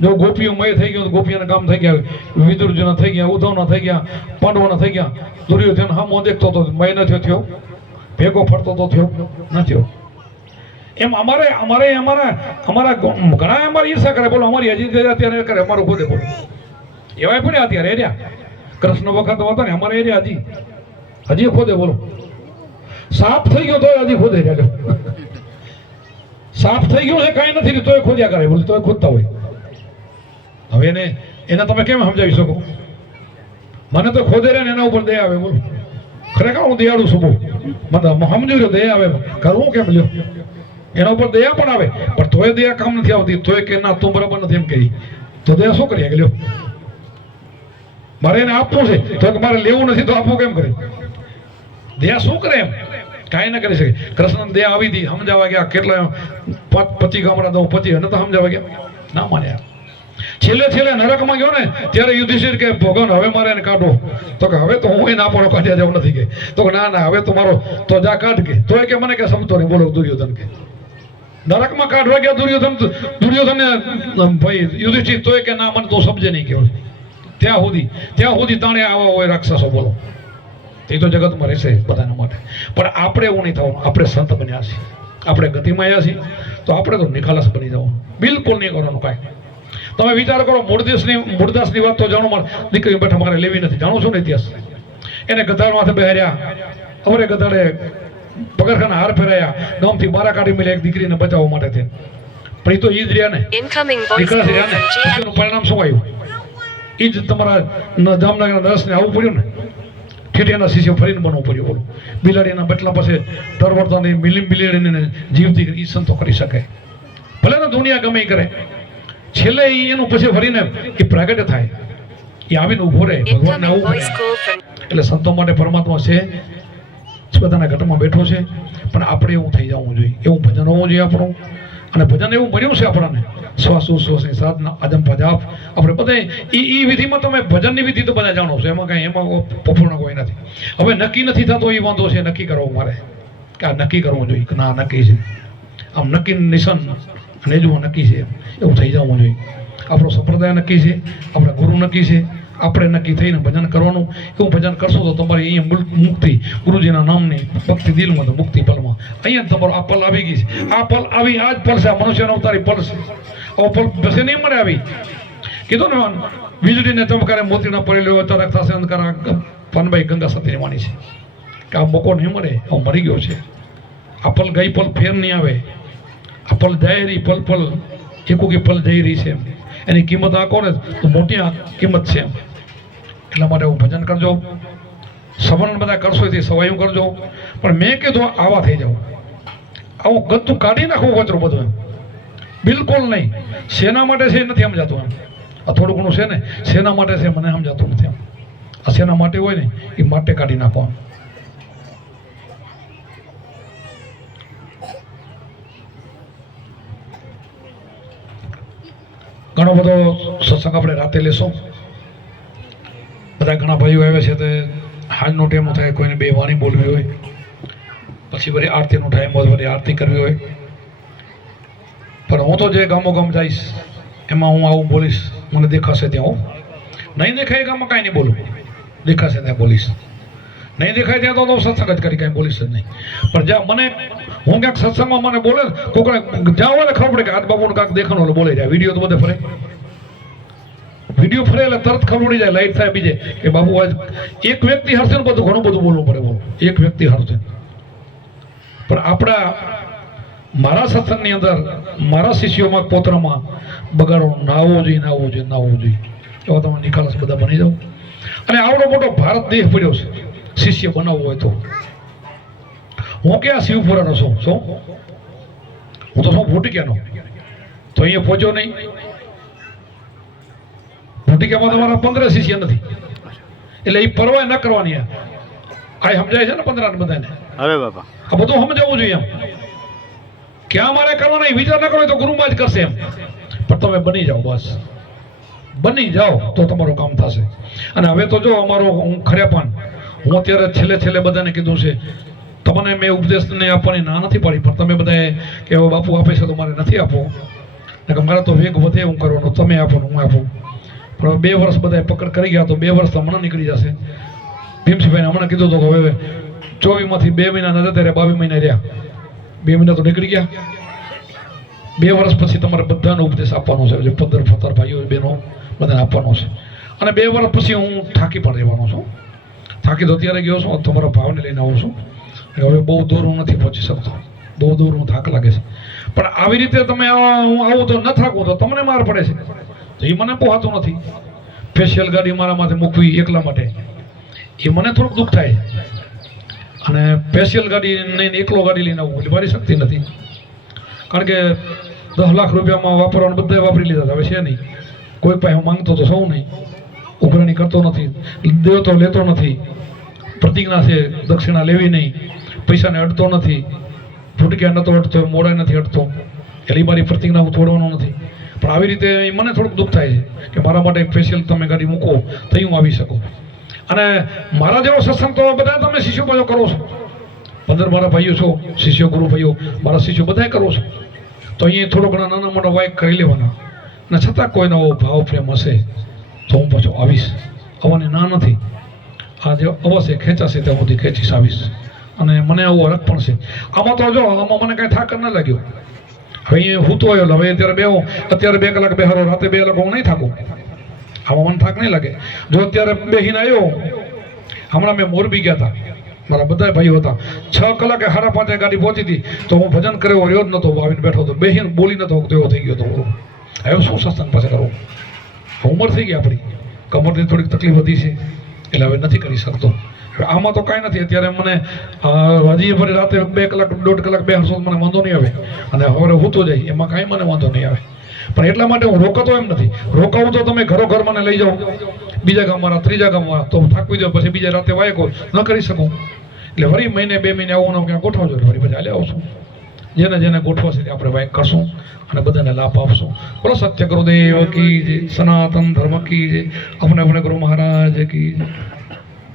જો ગોપીઓમય થઈ ગયો તો ગોપીઓના કામ થઈ ગયા, વિદુરજીના થઈ ગયા, ઉદ્ધવના થઈ ગયા, પાંડવોના થઈ ગયા. દુર્યોધન હામો દેખતો તો મય નથી થયો, ભેગો ફરતો તો થયો ન થયો. એમ અમારા ઘણા અમારી ઈર્ષા કરે. બોલો અમારી હજી અત્યારે કરે, અમારું ખુદે બોલો એવાય પણ અત્યારે એરિયા કૃષ્ણ વખત હતા ને અમારે એરિયા હજી ખોદે. બોલો સાફ થઈ ગયો તો હજી ખોદે. સાફ થઈ ગયું છે કાંઈ નથી તોય ખોદ્યા કરે. બોલો તોય ખોદતા હોય. હવે એને તમે કેમ સમજાવી શકો? મને તો ખોદે રહે ને એના ઉપર દયા આવે. બોલો ખરેખર હું દયાળું છું. બહુ મને સમજી રહ્યો દયા આવે. કરવું કેમ લ્યો? એના ઉપર દયા પણ આવે પણ તોય દયા કામ નથી આવતી. તોય કે ના તું બરાબર નથી એમ કહી તો દયા શું કરીએ કે લ્યો મારે એને આપવું છે તો કે મારે લેવું નથી તો આપવું કેમ કરે? દયા શું કરે? એમ કાંઈ ના કરી શકે. કૃષ્ણ દયા આવી હતી, સમજાવવા ગયા. કેટલા 25 ગામડા દઉં 25 અને તો સમજાવવા ગયા, ના માન્યા. છેલ્લે નરકમાં ગયો ને ત્યારે યુધિષ્ઠિર કે ભગવાન હવે મારે એને કાઢો. તો કે હવે તો હું ના પાડો કાઢ્યા જવું નથી કે. તો ના હવે તો મારો તો જા કાઢ કે. તો કે મને કે સમતો નહીં. બોલો દુર્યોધન કે નરકમાં કાઢવા ગયા દુર્યોધન ભાઈ યુધિષ્ઠિર તોય કે ના મને તો સમજે નહીં કેવું. ત્યાં સુધી તાણે આવા હોય રાક્ષસો. બોલો એ તો જગતમાં રહેશે બધાના માટે. પણ આપણે એવું નહીં થવાનું. આપણે સંત બન્યા છીએ, આપણે ગતિમાં આવ્યા છીએ તો આપણે તો નિખાલસ બની જવાનું. બિલકુલ નહીં કરવાનું કાંઈ. તમે વિચાર કરો મૂળદાસની વાત તો જાણો. મારે દીકરી બેઠા મારે લેવી નથી. જાણું છું ને ઇતિહાસ. એને ગધાડ માથે બેહાર્યા. અવરે ગધાડે પગરખાના હાર ફેરાયા. ગામથી બારા કાઢી મળ્યા એક દીકરીને બચાવવા માટે થઈને. પણ એ તો ઈ જ રહ્યા ને, દીકરા રહ્યા ને. એનું પરિણામ શું આવ્યું? એ જ તમારા જામનગરના નર્સને આવવું પડ્યું ને. ઠેઠિયાના શિષ્ય ફરીને બનવું પડ્યું. બોલો બિલાડીના બટલા પાસે તરવડતાની બિલાડીને જીવતી ઈ સંતો કરી શકે. ભલે ને દુનિયા ગમે એ કરે, છેલ્લે એનું પછી ફરીને એ પ્રગટ થાય. એ આવીને ઉભો રહે. ભગવાનને આવું એટલે સંતો માટે પરમાત્મા છે, બધાના ઘટમાં બેઠો છે. પણ આપણે એવું થઈ જવું જોઈએ. એવું ભજન હોવું જોઈએ આપણું. અને ભજન એવું બન્યું છે આપણને શ્વાસોશ્વાસની સાધના અજંપા જાપ. આપણે બધા એ વિધિમાં તમે ભજનની વિધિ તો બધા જાણો છો. એમાં કાંઈ એમાં પૂર્ણ કોઈ નથી. હવે નક્કી નથી થતો એ વાંધો છે. નક્કી કરવું મારે કે આ નક્કી કરવું જોઈએ. ના નક્કી છે. આમ નક્કી નિશાન અને જો નક્કી છે એવું થઈ જવું જોઈએ. આપણો સંપ્રદાય નક્કી છે, આપણા ગુરુ નક્કી છે. આપણે નક્કી થઈને ભજન કરવાનું. એવું ભજન કરશો તો તમારી અહીંયા મુક્તિ ગુરુજીના નામની ભક્તિ દિલમાં તો મુક્તિ પલમાં. અહીંયા તમારો આ પલ આવી ગઈ છે. આ પલ આવી આ જ પલ છે. આ મનુષ્યનો અવતારી પલ છે. આવો પલ પછી નહીં મળે. આવી કીધું ને વીજળીને ચમકારે મોતીના પડેલો અચાનક થશે અંધકાર. પાનભાઈ ગંગા સતીની વાણી છે કે આ મોકો નહીં મળે. આ મરી ગયો છે. આ પલ ગઈ પલ ફેર નહીં આવે. આ પલ જાય રહી પલ એકોકી પલ જઈ રહી છે. એની કિંમત આંકો ને તો મોટી કિંમત છે. એટલા માટે હું ભજન કરજો. સમરણ બધા કરશો તે સવાયું કરજો. પણ મેં કીધું આવા થઈ જાવ. આવું ગતું કાઢી નાખવું કચરું બધું એમ બિલકુલ નહીં. શેના માટે છે એ નથી સમજાતું એમ. આ થોડું ઘણું છે ને શેના માટે છે મને સમજાતું નથી એમ. આ શેના માટે હોય ને એ માટે કાઢી નાખો. ઘણો બધો સત્સંગ આપણે રાતે લેશો. બધા ઘણા ભાઈઓ આવ્યા છે તે હાલનો ટાઈમ થાય. કોઈને બે વાણી બોલવી હોય પછી વળી આરતીનો ટાઈમ હોય વળી આરતી કરવી હોય. પણ હું તો જે ગામો ગામ જઈશ એમાં હું આવું બોલીશ, મને દેખાશે ત્યાં હું નહીં દેખાય ગામમાં કાંઈ નહીં બોલું, દેખાશે ત્યાં બોલીશ, નહીં દેખાય ત્યાં તો સત્સંગ જ કરી કાંઈ બોલીશ જ નહીં. પણ જ્યાં મને હું ક્યાંક સત્સંગમાં મને બોલે કોકને જાઓ ને ખબર પડે કે આજ બાપુને કાંક દેખાણો એટલે બોલે જાય. વિડીયો તો બધે ફરે, વિડીયો ફરે એટલે તરત ખબર પડી જાય, લાઈટ થાય બીજે કે બાપુ આજ એક વ્યક્તિ હરશે ને બધું ઘણું બધું બોલવું પડે. બોલો એક વ્યક્તિ હરશે. પણ આપણા મારા સત્સંગની અંદર મારા શિષ્યોમાં પોતરામાં બગાડો નાવો જોઈએ. એવા તમે નિખાલસ બધા બની જાઓ. અને આવડો મોટો ભારત દેશ પડ્યો છે, શિષ્ય બનાવવો હોય તો હું ક્યાં શિવપુરાનો છું? હું તો શું ભૂટિકાનો, તો અહીંયા પહોંચ્યો નહીં. ભૂટિકામાં તમારા 15 શિષ્ય નથી, એટલે એ પરવાહ ન કરવાની. આ સમજાય છે ને 15 બધાને? હવે બાપા આ બધું સમજાવવું જોઈએ. એમ ક્યાં મારે કરવાના એ વિચાર ન કરો તો ગુરુમાં જ કરશે એમ. પણ તમે બની જાઓ, બસ બની જાઓ તો તમારું કામ થશે. અને હવે તો જો અમારો હું ખરેપણ હું અત્યારે છેલ્લે બધાને કીધું છે, તમને મેં ઉપદેશને આપવાની ના નથી પાડી, પણ તમે બધાએ કે હવે બાપુ આપે છે તો મારે નથી આપવો, મારે તો વેગ વધે હું કરવાનો, તમે આપો હું આપું. પણ 2 વર્ષ બધાએ પકડ કરી ગયા તો 2 વર્ષ તો હમણાં નીકળી જશે. ભીમસિંહભાઈને હમણાં કીધું તો કે હવે 24માંથી 2 મહિના ન જતા રહ્યા, 22 મહિના રહ્યા, 2 મહિના તો નીકળી ગયા. 2 વર્ષ પછી તમારે બધાનો ઉપદેશ આપવાનો છે, જે 15 ભાઈઓ બહેનો બધાને આપવાનો છે. અને 2 વર્ષ પછી હું થાકી પણ રહેવાનો છું. થાકી તો અત્યારે ગયો છું, તમારા ભાવને લઈને આવું છું. હવે બહુ દૂર હું નથી પહોંચી શકતો, બહુ દૂર હું થાક લાગે છે. પણ આવી રીતે તમે હું આવું તો ન થાકું તો તમને માર પડે છે, તો એ મને પોહાતું નથી. સ્પેશિયલ ગાડી મારા માથે મૂકવી એકલા માટે એ મને થોડુંક દુઃખ થાય. અને સ્પેશિયલ ગાડી નહીં એકલો ગાડી લઈને આવું એટલે મારી શક્તિ નથી. કારણ કે 10 લાખ રૂપિયામાં વાપરવાનું બધા વાપરી લીધા, હવે છે નહીં. કોઈ પાસે હું માંગતો તો સૌ નહીં, ઉઘરાણી કરતો નથી, દેતો લેતો નથી, પ્રતિજ્ઞા છે દક્ષિણા લેવી નહીં, પૈસાને અડતો નથી, ભૂટક્યા નતો અડતો, મોડા નથી અડતો, એટલે મારી પ્રતિજ્ઞા હું તોડવાનો નથી. પણ આવી રીતે મને થોડુંક દુઃખ થાય છે કે મારા માટે સ્પેશિયલ તમે ગાડી મૂકો તો હું આવી શકું. અને મારા જેવો સત્સંગ તો બધા તમે શિષ્યો બધો કરો છો, 15 મારા ભાઈઓ છો, શિષ્યો ગુરુ ભાઈઓ મારા શિષ્યો બધા કરો છો, તો અહીંયા થોડો ઘણા નાના મોટા વાઇક કરી લેવાના. અને છતાં કોઈ નવો ભાવ પ્રેમ હશે તો હું પાછો આવીશ, આવવાની ના નથી. આ જે અવશ્ય ખેંચાશે ત્યાં સુધી ખેંચીશ, આવીશ. અને મને આવું હરખ પણ છે. આમાં તો જો આમાં મને કાંઈ થાક ન લાગ્યો. હવે અહીંયા હું તો આવ્યો, હવે અત્યારે 2 કલાક બેહારો, રાતે 2 કલાક હું નહીં થાકું. આમાં મને થાક નહીં લાગે. જો અત્યારે બેહીને આવ્યો, હમણાં મેં મોરબી ગયા હતા, મારા બધા ભાઈઓ હતા, 6 કલાકે 5:30 ગાડી પહોંચી હતી, તો હું ભજન કર્યો રહ્યો જ નહોતો, આવીને બેઠો હતો, બેહીને બોલી નતો એવો થઈ ગયો હતો. હવે શું સત્સંગ પાસે કરવું? ઉંમર થઈ ગઈ આપણી, કમરની થોડીક તકલીફ વધી છે, એટલે હવે નથી કરી શકતો. આમાં તો કાંઈ નથી. અત્યારે મને હજી ફરી રાતે 2 કલાક 1.5 કલાક બેસશો મને વાંધો નહીં આવે, અને હવે હું તો જાય એમાં કાંઈ મને વાંધો નહીં આવે. પણ એટલા માટે હું રોકાતો એમ નથી. રોકાવું તો તમે ઘર મને લઈ જાઓ, બીજા ગામમાં, ત્રીજા ગામમાં, તો થાકવી જાઓ, પછી બીજા રાતે વાયકો ન કરી શકું. એટલે વળી મહિને 2 મહિને આવવાનું ક્યાં ગોઠવજો, વળી પછી હાલે આવશું. જેને ગોઠવાશે તે આપણે વાયક કરશું અને બધાને લાભ આપશું. બોલો સત્ય ગુરુદેવ કી જય, સનાતન ધર્મ કી જય, આપણે ગુરુ મહારાજ કી જય.